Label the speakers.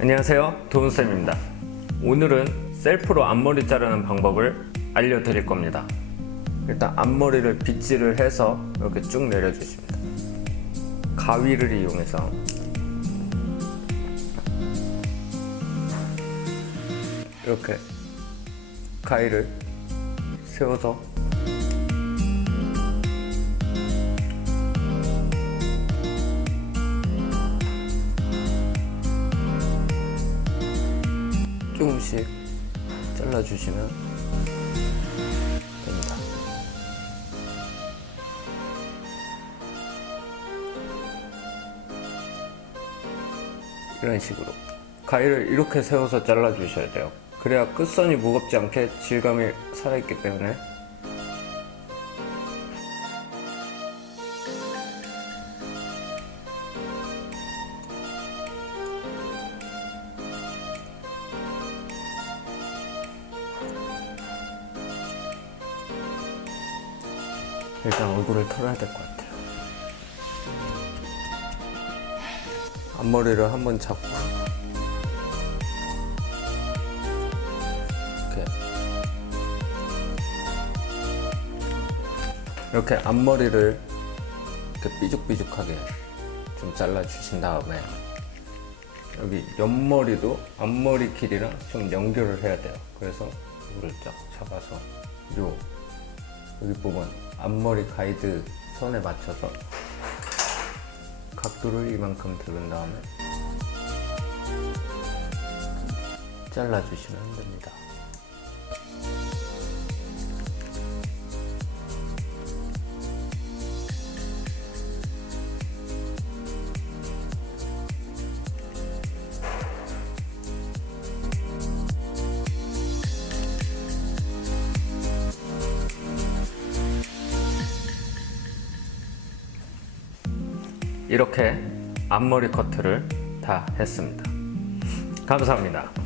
Speaker 1: 안녕하세요. 도훈쌤입니다. 오늘은 셀프로 앞머리 자르는 방법을 알려드릴 겁니다. 일단 앞머리를 빗질을 해서 이렇게 쭉 내려주십니다. 가위를 이용해서. 이렇게 가위를 세워서 조금씩 잘라주시면 됩니다. 이런 식으로 가위를 이렇게 세워서 잘라주셔야 돼요. 그래야 끝선이 무겁지 않게 질감이 살아있기 때문에 일단 얼굴을 털어야 될 것 같아요. 앞머리를 한번 잡고 이렇게 이렇게 앞머리를 이렇게 삐죽삐죽하게 좀 잘라 주신 다음에 여기 옆머리도 앞머리 길이랑 좀 연결을 해야 돼요. 그래서 이걸 쫙 잡아서 요 여기 부분 앞머리 가이드 선에 맞춰서 각도를 이만큼 들은 다음에 잘라주시면 됩니다. 이렇게 앞머리 커트를 다 했습니다. 감사합니다.